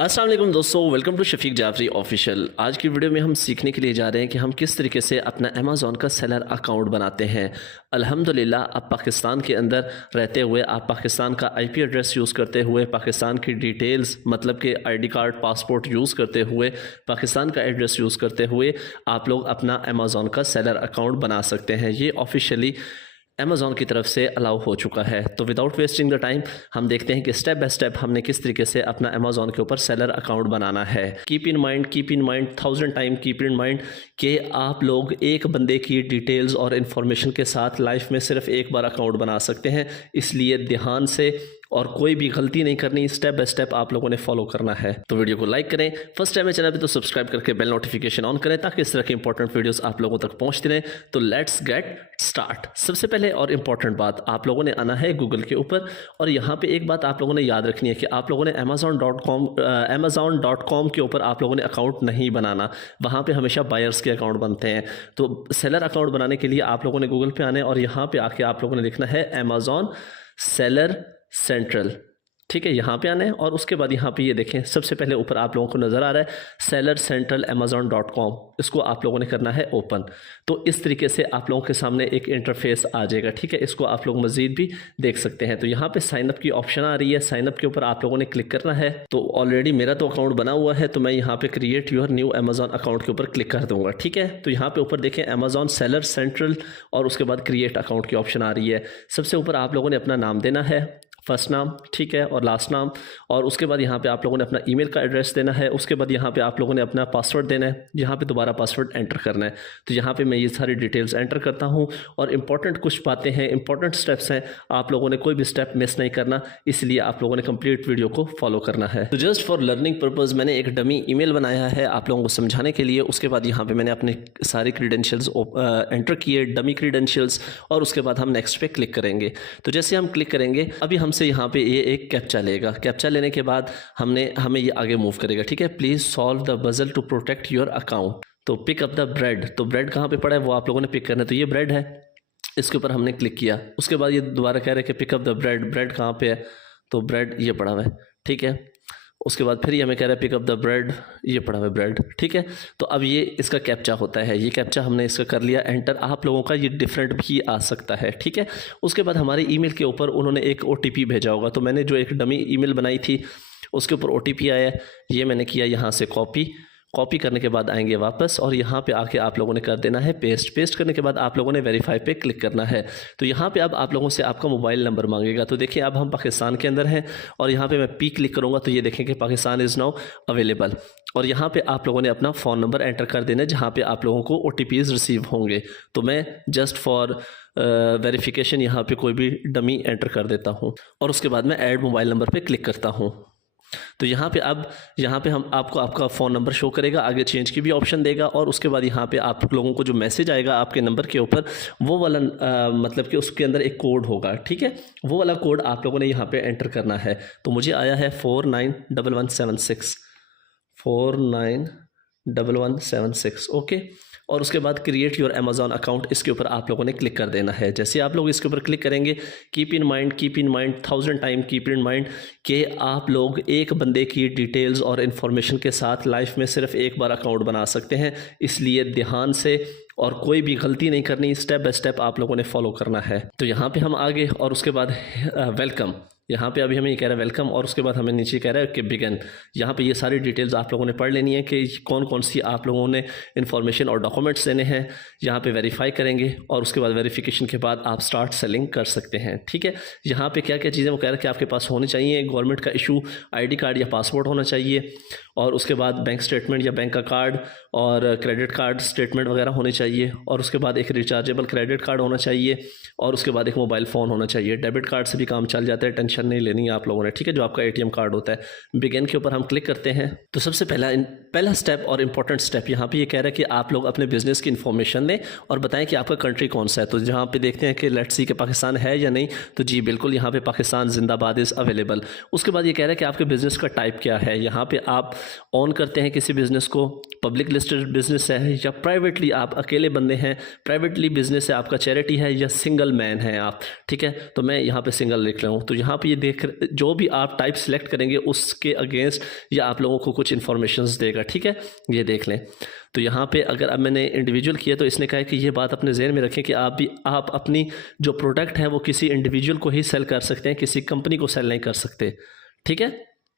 अस्सलाम वालेकुम दोस्तों, welcome to Shafiq Jafri official. आज की वीडियो में हम सीखने के लिए जा रहे हैं कि हम किस तरीके से अपना अमेज़ॉन का सेलर अकाउंट बनाते हैं। अल्हम्दुलिल्लाह आप पाकिस्तान के अंदर रहते हुए, आप पाकिस्तान का आईपी एड्रेस यूज़ करते हुए, पाकिस्तान की डिटेल्स मतलब कि आईडी कार्ड, पासपोर्ट यूज़ करते हुए, पाकिस्तान का एड्रेस यूज़ करते हुए आप लोग अपना अमेज़ॉन का सेलर अकाउंट बना सकते हैं। ये ऑफिशियली अमेज़ॉन की तरफ से अलाउ हो चुका है। तो विदाउट वेस्टिंग द टाइम हम देखते हैं कि स्टेप बाय स्टेप हमने किस तरीके से अपना अमेज़ॉन के ऊपर सेलर अकाउंट बनाना है। Keep in mind 1000 time keep in mind कि आप लोग एक बंदे की डिटेल्स और इन्फॉर्मेशन के साथ लाइफ में सिर्फ एक बार अकाउंट बना सकते हैं, इसलिए ध्यान से और कोई भी गलती नहीं करनी, स्टेप बाय स्टेप आप लोगों ने फॉलो करना है। तो वीडियो को लाइक करें, फर्स्ट टाइम है चैनल पे तो सब्सक्राइब करके बेल नोटिफिकेशन ऑन करें ताकि इस तरह की इंपॉर्टेंट वीडियोस आप लोगों तक पहुंचती रहें। तो लेट्स गेट स्टार्ट। सबसे पहले और इंपॉर्टेंट बात, आप लोगों ने आना है गूगल के ऊपर और यहाँ पे एक बात आप लोगों ने याद रखनी है कि आप लोगों ने amazon.com के ऊपर आप लोगों ने अकाउंट नहीं बनाना। वहाँ पे हमेशा बायर्स के अकाउंट बनते हैं। तो सेलर अकाउंट बनाने के लिए आप लोगों ने गूगल पे आना है और यहाँ पे आके आप लोगों ने लिखना है अमेज़ॉन सेलर सेंट्रल। ठीक है, यहाँ पे आना है और उसके बाद यहाँ पे ये देखें, सबसे पहले ऊपर आप लोगों को नज़र आ रहा है सेलर सेंट्रल amazon.com। इसको आप लोगों ने करना है ओपन। तो इस तरीके से आप लोगों के सामने एक इंटरफेस आ जाएगा। ठीक है, इसको आप लोग मज़ीद भी देख सकते हैं। तो यहाँ पे साइनअप की ऑप्शन आ रही है, साइनअप के ऊपर आप लोगों ने क्लिक करना है। तो ऑलरेडी मेरा तो अकाउंट बना हुआ है, तो मैं यहाँ पे create your new Amazon account के ऊपर क्लिक कर दूंगा। ठीक है, तो यहाँ पे ऊपर देखें अमेज़ॉन सेलर सेंट्रल और उसके बाद क्रिएट अकाउंट की ऑप्शन आ रही है। सबसे ऊपर आप लोगों ने अपना नाम देना है, फर्स्ट नाम, ठीक है, और लास्ट नाम, और उसके बाद यहाँ पे आप लोगों ने अपना ईमेल का एड्रेस देना है। उसके बाद यहाँ पे आप लोगों ने अपना पासवर्ड देना है, यहाँ पे दोबारा पासवर्ड एंटर करना है। तो यहाँ पे मैं ये सारी डिटेल्स एंटर करता हूँ और इंपॉर्टेंट कुछ बातें हैं, इंपॉर्टेंट स्टेप्स हैं, आप लोगों ने कोई भी स्टेप मिस नहीं करना, इसलिए आप लोगों ने कंप्लीट वीडियो को फॉलो करना है। तो जस्ट फॉर लर्निंग पर्पज़ मैंने एक डमी ईमेल बनाया है आप लोगों को समझाने के लिए। उसके बाद यहाँ पे मैंने अपने सारे क्रीडेंशियल्स एंटर किए, डमी क्रीडेंशियल्स, और उसके बाद हम नेक्स्ट पे क्लिक करेंगे। तो जैसे हम क्लिक करेंगे, अभी हमसे यहाँ पे ये एक कैप्चा लेगा। कैप्चा लेने के बाद हमें ये आगे मूव करेगा। ठीक है, please solve the puzzle to protect your account. तो पिक अप द ब्रेड, तो ब्रेड कहाँ पे पड़ा है वो आप लोगों ने पिक करना है। तो ये ब्रेड है, इसके ऊपर हमने क्लिक किया। उसके बाद ये दोबारा कह रहे हैं कि pick up the bread, bread कहाँ पे है, तो ब्रेड ये पड़ा हुआ है। ठीक है, उसके बाद फिर ये हमें कह रहा है पिक अप द ब्रेड, ये पड़ा हुआ है ब्रेड। ठीक है, तो अब ये इसका कैप्चा होता है, ये कैप्चा हमने इसका कर लिया एंटर। आप लोगों का ये डिफरेंट भी आ सकता है। ठीक है, उसके बाद हमारे ईमेल के ऊपर उन्होंने एक OTP भेजा होगा। तो मैंने जो एक डमी ईमेल बनाई थी उसके ऊपर OTP आया है, ये मैंने किया यहाँ से कॉपी करने के बाद आएंगे वापस और यहाँ पे आके आप लोगों ने कर देना है पेस्ट करने के बाद आप लोगों ने वेरीफाई पे क्लिक करना है। तो यहाँ पे अब आप लोगों से आपका मोबाइल नंबर मांगेगा। तो देखिए अब हम पाकिस्तान के अंदर हैं और यहाँ पे मैं P क्लिक करूँगा तो ये देखें कि पाकिस्तान इज़ नाउ अवेलेबल, और यहाँ पे आप लोगों ने अपना फ़ोन नंबर एंटर कर देना है जहाँ पे आप लोगों को OTPs रिसीव होंगे। तो मैं जस्ट फॉर वेरिफिकेशन यहाँ पे कोई भी डमी एंटर कर देता हूँ और उसके बाद मैं ऐड मोबाइल नंबर पे क्लिक करता हूँ। तो यहाँ पे हम आपको आपका फ़ोन नंबर शो करेगा, आगे चेंज की भी ऑप्शन देगा और उसके बाद यहाँ पे आप लोगों को जो मैसेज आएगा आपके नंबर के ऊपर वो वाला मतलब कि उसके अंदर एक कोड होगा। ठीक है, वो वाला कोड आप लोगों ने यहाँ पे एंटर करना है। तो मुझे आया है 491176 491176। ओके, और उसके बाद क्रिएट योर अमेज़ॉन अकाउंट, इसके ऊपर आप लोगों ने क्लिक कर देना है। जैसे आप लोग इसके ऊपर क्लिक करेंगे, keep in mind 1000 time keep in mind कि आप लोग एक बंदे की डिटेल्स और इन्फॉर्मेशन के साथ लाइफ में सिर्फ एक बार अकाउंट बना सकते हैं, इसलिए ध्यान से और कोई भी गलती नहीं करनी, स्टेप बाय स्टेप आप लोगों ने फॉलो करना है। तो यहाँ पे हम आगे और उसके बाद वेलकम, यहाँ पे अभी हमें ये कह रहा है वेलकम और उसके बाद हमें नीचे कह रहा है कि बिगिन। यहाँ पे ये सारी डिटेल्स आप लोगों ने पढ़ लेनी है कि कौन कौन सी आप लोगों ने इन्फॉर्मेशन और डॉक्यूमेंट्स देने हैं। यहाँ पे वेरीफाई करेंगे और उसके बाद वेरिफिकेशन के बाद आप स्टार्ट सेलिंग कर सकते हैं। ठीक है, यहाँ पे क्या क्या चीज़ें वो कह रहा है कि आपके पास होनी चाहिए, गवर्नमेंट का इशू ID कार्ड या पासपोर्ट होना चाहिए, और उसके बाद बैंक स्टेटमेंट या बैंक का कार्ड और क्रेडिट कार्ड स्टेटमेंट वगैरह होने चाहिए, और उसके बाद एक रिचार्जेबल क्रेडिट कार्ड होना चाहिए, और उसके बाद एक मोबाइल फ़ोन होना चाहिए। डेबिट कार्ड से भी काम चल जाता है, टेंशन नहीं लेनी है आप लोगों ने। ठीक है, जो आपका ATM कार्ड होता है। बिगिन के ऊपर हम क्लिक करते हैं। तो सबसे पहला स्टेप और इम्पॉर्टेंट स्टेप यहाँ पे ये कह रहा है कि आप लोग अपने बिजनेस की इन्फॉर्मेशन लें और बताएं कि आपका कंट्री कौन सा है। तो जहाँ पे देखते हैं कि लेट्स सी कि पाकिस्तान है या नहीं, तो जी बिल्कुल यहाँ पे पाकिस्तान जिंदाबाद इज़ अवेलेबल। उसके बाद ये कह रहा है कि आपके बिज़नेस का टाइप क्या है। यहाँ पे आप ऑन करते हैं किसी बिज़नेस को, पब्लिक लिस्टेड बिजनेस है या प्राइवेटली आप अकेले बंदे हैं, प्राइवेटली बिजनेस है आपका, चैरिटी है या सिंगल मैन है आप, ठीक है। तो मैं यहाँ पे सिंगल लिख रहा हूँ। तो यहाँ पे ये देख, जो भी आप टाइप सेलेक्ट करेंगे उसके अगेंस्ट ये आप लोगों को कुछ इन्फॉर्मेशन देगा, ठीक है, ये देख लें। तो यहाँ पे अगर अब मैंने इंडिविजुअल किया तो इसने कहा है कि ये बात अपने जहन में रखें कि आप अपनी जो प्रोडक्ट है वो किसी इंडिविजुअल को ही सेल कर सकते हैं, किसी कंपनी को सेल नहीं कर सकते, ठीक है।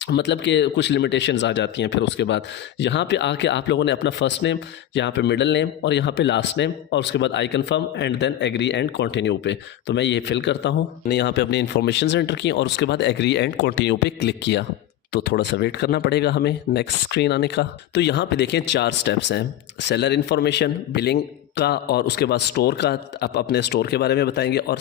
मतलब कि कुछ लिमिटेशंस आ जाती हैं। फिर उसके बाद यहाँ पे आके आप लोगों ने अपना फर्स्ट नेम, यहाँ पे मिडिल नेम और यहाँ पे लास्ट नेम और उसके बाद I confirm and then agree and continue पे। तो मैं ये फिल करता हूँ। मैंने यहाँ पे अपनी इन्फॉर्मेशन एंटर की और उसके बाद एग्री एंड कंटिन्यू पे क्लिक किया। तो थोड़ा सा वेट करना पड़ेगा हमें नेक्स्ट स्क्रीन आने का। तो यहाँ पे देखें 4 स्टेप्स हैं, सेलर इन्फॉर्मेशन, बिलिंग का और उसके बाद स्टोर का, आप अपने स्टोर के बारे में बताएंगे और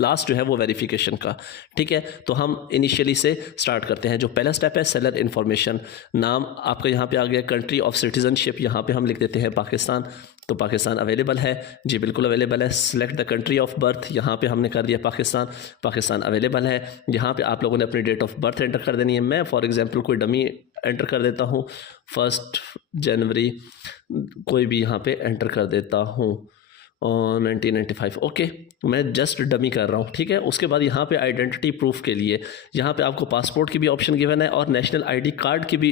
लास्ट जो है वो वेरिफिकेशन का, ठीक है। तो हम इनिशियली से स्टार्ट करते हैं। जो पहला स्टेप है सेलर इन्फॉर्मेशन, नाम आपका यहाँ पे आ गया, कंट्री ऑफ सिटीजनशिप यहाँ पे हम लिख देते हैं पाकिस्तान। तो पाकिस्तान अवेलेबल है जी, बिल्कुल अवेलेबल है। Select the country of birth, यहाँ पे हमने कर दिया पाकिस्तान, पाकिस्तान अवेलेबल है। यहाँ पे आप लोगों ने अपनी डेट ऑफ बर्थ एंटर कर देनी है। मैं फॉर एग्जांपल कोई डमी एंटर कर देता हूँ, 1 जनवरी कोई भी यहाँ पे एंटर कर देता हूँ 1995, ओके। मैं जस्ट डमी कर रहा हूँ, ठीक है। उसके बाद यहाँ पे आइडेंटिटी प्रूफ के लिए यहाँ पे आपको पासपोर्ट की भी ऑप्शन गिवन है और नेशनल आईडी कार्ड की भी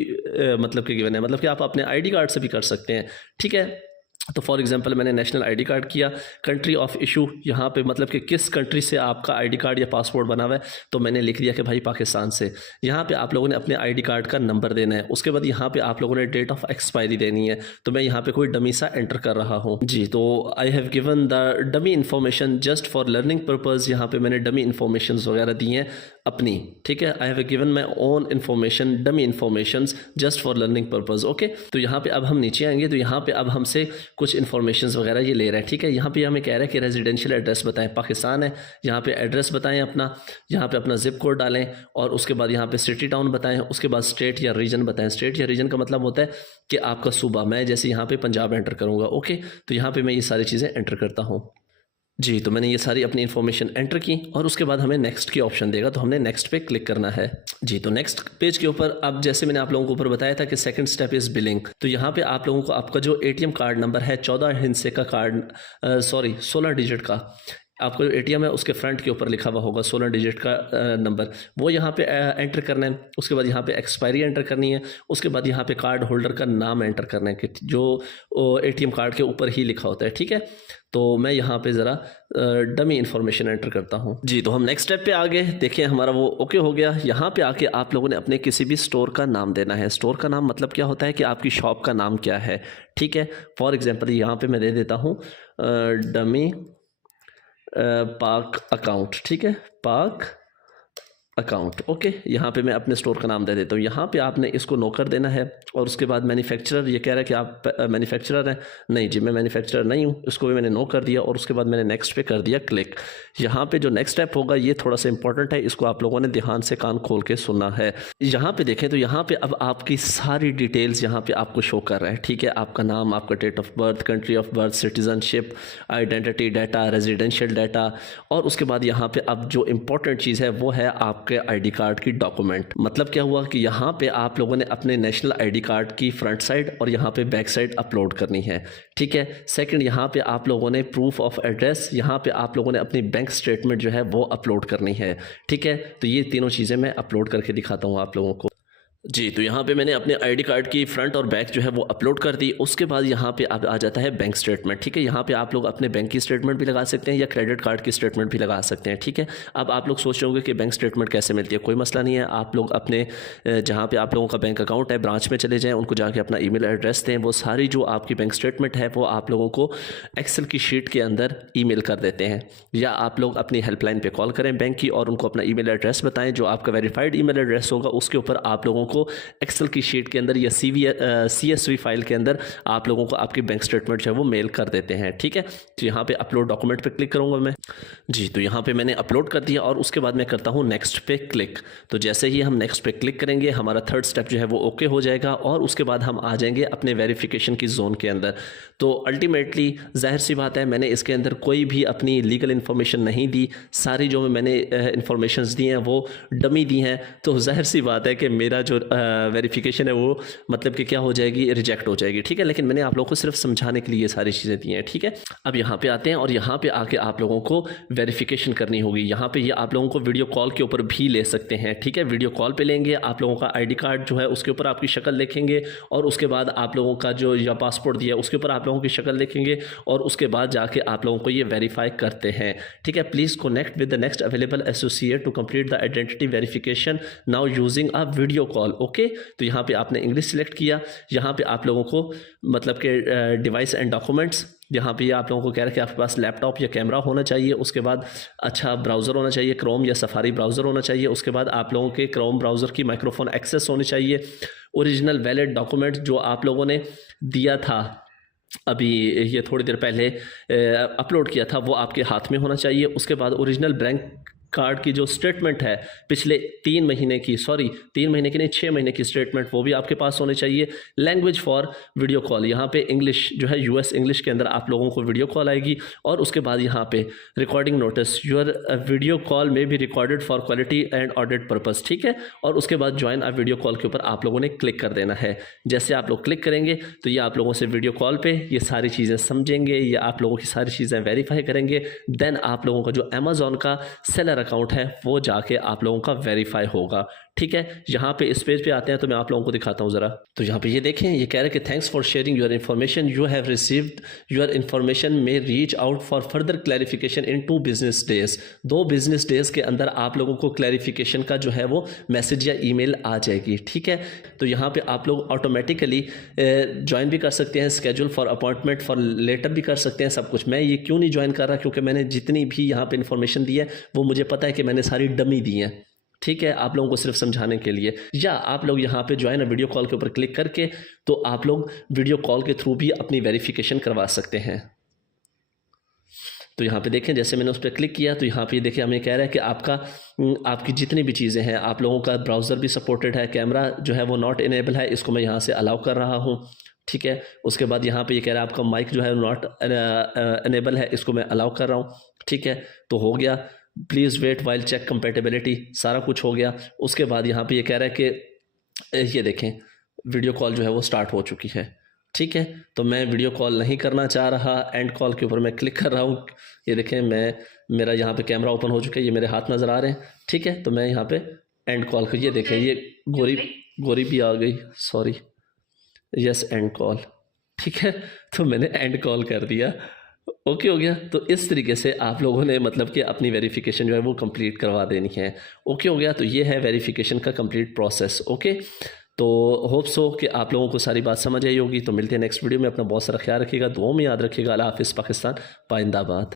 मतलब कि गिवन है, मतलब कि आप अपने आईडी कार्ड से भी कर सकते हैं, ठीक है। तो फॉर एग्जांपल मैंने नेशनल आईडी कार्ड किया। कंट्री ऑफ इशू यहाँ पे मतलब कि किस कंट्री से आपका आईडी कार्ड या पासपोर्ट बना हुआ है, तो मैंने लिख दिया कि भाई पाकिस्तान से। यहाँ पे आप लोगों ने अपने आईडी कार्ड का नंबर देना है। उसके बाद यहाँ पे आप लोगों ने डेट ऑफ एक्सपायरी देनी है। तो मैं यहाँ पे कोई डमी सा एंटर कर रहा हूँ जी। तो I have given the dummy information just for learning purpose. यहाँ पे मैंने डमी इन्फॉर्मेशन वगैरह दी हैं अपनी, ठीक है। I have given my own information, dummy information just for learning purpose, okay. तो यहाँ पे अब हम नीचे आएंगे तो यहाँ पे अब हमसे कुछ इन्फॉर्मेशन वगैरह ये ले रहा है, ठीक है। यहाँ पे हमें कह रहा है कि रेजिडेंशियल एड्रेस बताएं, पाकिस्तान है, यहाँ पे एड्रेस बताएं अपना, यहाँ पे अपना जिप कोड डालें और उसके बाद यहाँ पे सिटी टाउन बताएं, उसके बाद स्टेट या रीजन बताएं। स्टेट या रीजन का मतलब होता है कि आपका सूबा, मैं जैसे यहाँ पे पंजाब एंटर करूँगा, ओके। तो यहाँ पे मैं ये सारी चीज़ें एंटर करता हूँ जी। तो मैंने ये सारी अपनी इन्फॉर्मेशन एंटर की और उसके बाद हमें नेक्स्ट की ऑप्शन देगा, तो हमने नेक्स्ट पे क्लिक करना है जी। तो नेक्स्ट पेज के ऊपर अब जैसे मैंने आप लोगों को ऊपर बताया था कि सेकंड स्टेप इज़ बिलिंग। तो यहाँ पे आप लोगों को आपका जो एटीएम कार्ड नंबर है 14 हिस्से का कार्ड 16 डिजिट का आपका एटीएम है उसके फ्रंट के ऊपर लिखा हुआ होगा 16 डिजिट का नंबर, वो यहाँ पे एंटर करना है। उसके बाद यहाँ पे एक्सपायरी एंटर करनी है। उसके बाद यहाँ पे कार्ड होल्डर का नाम एंटर करना है कि जो एटीएम कार्ड के ऊपर ही लिखा होता है, ठीक है। तो मैं यहाँ पे ज़रा डमी इन्फॉर्मेशन एंटर करता हूँ जी। तो हम नेक्स्ट स्टेप पे आ गए, देखिए हमारा वो ओके हो गया। यहाँ पे आके आप लोगों ने अपने किसी भी स्टोर का नाम देना है। स्टोर का नाम मतलब क्या होता है कि आपकी शॉप का नाम क्या है, ठीक है। फॉर एग्जांपल यहाँ पे मैं दे देता हूँ डमी पाक अकाउंट, ठीक है, पाक अकाउंट, ओके। यहाँ पे मैं अपने स्टोर का नाम दे देता हूँ। यहाँ पे आपने इसको नो कर देना है और उसके बाद मैन्युफैक्चरर, ये कह रहा है कि आप मैन्युफैक्चरर हैं, नहीं जी मैं मैन्युफैक्चरर नहीं हूँ, इसको भी मैंने नो कर दिया और उसके बाद मैंने नेक्स्ट पे कर दिया क्लिक। यहाँ पे जो नेक्स्ट स्टेप होगा ये थोड़ा सा इंपॉर्टेंट है, इसको आप लोगों ने ध्यान से कान खोल के सुनना है। यहाँ पे देखें तो यहाँ पे अब आपकी सारी डिटेल्स यहाँ पे आपको शो कर रहा है, ठीक है। आपका नाम, आपका date of birth, country of birth, citizenship, identity data, residential data और उसके बाद यहाँ पे अब जो इम्पोर्टेंट चीज़ है वो है आपके आईडी कार्ड की डॉक्यूमेंट। मतलब क्या हुआ कि यहाँ पे आप लोगों ने अपने नेशनल आईडी कार्ड की फ्रंट साइड और यहाँ पे बैक साइड अपलोड करनी है, ठीक है। सेकंड, यहाँ पे आप लोगों ने प्रूफ ऑफ एड्रेस, यहाँ पे आप लोगों ने अपनी बैंक स्टेटमेंट जो है वो अपलोड करनी है, ठीक है। तो ये तीनों चीज़ें मैं अपलोड करके दिखाता हूँ आप लोगों को जी। तो यहाँ पे मैंने अपने आईडी कार्ड की फ्रंट और बैक जो है वो अपलोड कर दी। उसके बाद यहाँ पे अब आ जाता है बैंक स्टेटमेंट, ठीक है। यहाँ पे आप लोग अपने बैंक की स्टेटमेंट भी लगा सकते हैं या क्रेडिट कार्ड की स्टेटमेंट भी लगा सकते हैं, ठीक है। अब आप लोग सोच रहे होंगे कि बैंक स्टेटमेंट कैसे मिलती है, कोई मसला नहीं है। आप लोग अपने जहाँ पे आप लोगों का बैंक अकाउंट है ब्रांच में चले जाएँ, उनको जाके अपना ईमेल एड्रेस दें, वो सारी जो आपकी बैंक स्टेटमेंट है वो आप लोगों को एक्सेल की शीट के अंदर ईमेल कर देते हैं। या आप लोग अपनी हेल्पलाइन पे कॉल करें बैंक की और उनको अपना ईमेल एड्रेस बताएं, जो आपका वेरीफाइड ईमेल एड्रेस होगा उसके ऊपर आप लोगों को एक्सेल की शीट के अंदर या CSV फाइल के अंदर आप लोगों को आपकी बैंक स्टेटमेंट जो है वो मेल कर देते हैं, ठीक है। तो यहाँ पे अपलोड डॉक्यूमेंट पे क्लिक करूँगा मैं जी। तो यहाँ पे मैंने अपलोड कर दिया और उसके बाद मैं करता हूँ नेक्स्ट पे क्लिक। तो जैसे ही हम नेक्स्ट पे क्लिक करेंगे हमारा थर्ड स्टेप जो है वो ओके हो जाएगा और उसके बाद हम आ जाएंगे अपने वेरिफिकेशन की जोन के अंदर। तो अल्टीमेटली जाहिर सी बात है मैंने इसके अंदर कोई भी अपनी लीगल इन्फॉर्मेशन नहीं दी, सारी जो मैंने इन्फॉर्मेशन दी हैं वो डमी दी हैं। तो जाहिर सी बात है कि मेरा जो वेरिफिकेशन है वो मतलब कि क्या हो जाएगी, रिजेक्ट हो जाएगी। ठीक है, लेकिन मैंने आप लोगों को सिर्फ समझाने के लिए ये सारी चीज़ें दी हैं। ठीक है, अब यहाँ पे आते हैं और यहाँ पे आके आप लोगों को वेरिफिकेशन करनी होगी। यहाँ पे ये आप लोगों को वीडियो कॉल के ऊपर भी ले सकते हैं। ठीक है, वीडियो कॉल पे लेंगे, आप लोगों का आईडी कार्ड जो है उसके ऊपर आपकी शक्ल देखेंगे और उसके बाद आप लोगों का जो या पासपोर्ट दिया उसके ऊपर आप लोगों की शक्ल देखेंगे और उसके बाद जाके आप लोगों को ये वेरीफाई करते हैं। ठीक है, please connect with the next available associate to complete the identity verification now using a video call. Okay, तो यहाँ पे आपने इंग्लिश सिलेक्ट किया। यहाँ पे आप लोगों को मतलब कि डिवाइस एंड डॉक्यूमेंट्स, यहाँ पे आप लोगों को कह रहा है कि आपके पास लैपटॉप या कैमरा होना चाहिए, उसके बाद अच्छा ब्राउज़र होना चाहिए, क्रोम या सफारी ब्राउज़र होना चाहिए, उसके बाद आप लोगों के क्रोम ब्राउज़र की माइक्रोफोन एक्सेस होनी चाहिए, ओरिजिनल वैलिड डॉक्यूमेंट जो आप लोगों ने दिया था अभी ये थोड़ी देर पहले अपलोड किया था वो आपके हाथ में होना चाहिए। उसके बाद ओरिजिनल बैंक कार्ड की जो स्टेटमेंट है पिछले 3 महीने की, 3 महीने की नहीं 6 महीने की स्टेटमेंट, वो भी आपके पास होनी चाहिए। लैंग्वेज फॉर वीडियो कॉल, यहाँ पे इंग्लिश जो है यूएस इंग्लिश के अंदर आप लोगों को वीडियो कॉल आएगी। और उसके बाद यहाँ पे recording notice, your video call में भी recorded for quality and audit purpose. ठीक है, और उसके बाद ज्वाइन अ वीडियो कॉल के ऊपर आप लोगों ने क्लिक कर देना है। जैसे आप लोग क्लिक करेंगे तो ये आप लोगों से वीडियो कॉल पे ये सारी चीज़ें समझेंगे, ये आप लोगों की सारी चीज़ें वेरीफाई करेंगे। देन आप लोगों का जो अमेज़ॉन का सेलर अकाउंट है वो जाके आप लोगों का वेरीफाई होगा। ठीक है, यहाँ पे इस पेज पे आते हैं तो मैं आप लोगों को दिखाता हूँ ज़रा। तो यहाँ पे ये देखें, ये कह रहे हैं कि thanks for sharing your information, you have received your information में reach out for further clarification in 2 business days. 2 business days के अंदर आप लोगों को क्लैरिफिकेशन का जो है वो मैसेज या ईमेल आ जाएगी। ठीक है, तो यहाँ पे आप लोग ऑटोमेटिकली ज्वाइन भी कर सकते हैं, schedule for appointment for later भी कर सकते हैं, सब कुछ। मैं ये क्यों नहीं ज्वाइन कर रहा, क्योंकि मैंने जितनी भी यहाँ पे इन्फॉर्मेशन दी है वो मुझे पता है कि मैंने सारी डमी दी हैं। ठीक है, आप लोगों को सिर्फ समझाने के लिए। या आप लोग यहाँ पे ज्वाइन वीडियो कॉल के ऊपर क्लिक करके तो आप लोग वीडियो कॉल के थ्रू भी अपनी वेरिफिकेशन करवा सकते हैं। तो यहाँ पे देखें, जैसे मैंने उस पर क्लिक किया तो यहाँ पे देखिए हमें कह रहा है कि आपकी जितनी भी चीज़ें हैं, आप लोगों का ब्राउज़र भी सपोर्टेड है, कैमरा जो है वो नॉट इनेबल है, इसको मैं यहाँ से अलाउ कर रहा हूँ। ठीक है, उसके बाद यहाँ पे ये कह रहा है आपका माइक जो है नॉट इनेबल है, इसको मैं अलाउ कर रहा हूँ। ठीक है, तो हो गया। Please wait while check compatibility, सारा कुछ हो गया। उसके बाद यहाँ पे ये कह रहा है कि ये देखें वीडियो कॉल जो है वो स्टार्ट हो चुकी है। ठीक है, तो मैं वीडियो कॉल नहीं करना चाह रहा, एंड कॉल के ऊपर मैं क्लिक कर रहा हूँ। ये देखें मेरा यहाँ पे कैमरा ओपन हो चुका है, ये मेरे हाथ नज़र आ रहे हैं। ठीक है, तो मैं यहाँ पे एंड कॉल कर, ये देखें ये गोरी भी आ गई, सॉरी, यस एंड कॉल। ठीक है, तो मैंने एंड कॉल कर दिया। ओके हो गया। तो इस तरीके से आप लोगों ने मतलब कि अपनी वेरिफिकेशन जो है वो कंप्लीट करवा देनी है। ओके हो गया, तो ये है वेरिफिकेशन का कंप्लीट प्रोसेस। ओके, तो होप सो कि आप लोगों को सारी बात समझ आई होगी। तो मिलते हैं नेक्स्ट वीडियो में। अपना बहुत सारा ख्याल रखिएगा, दुआओं में याद रखिएगा। अल्लाह हाफिज़। पाकिस्तान पाइंदाबाद।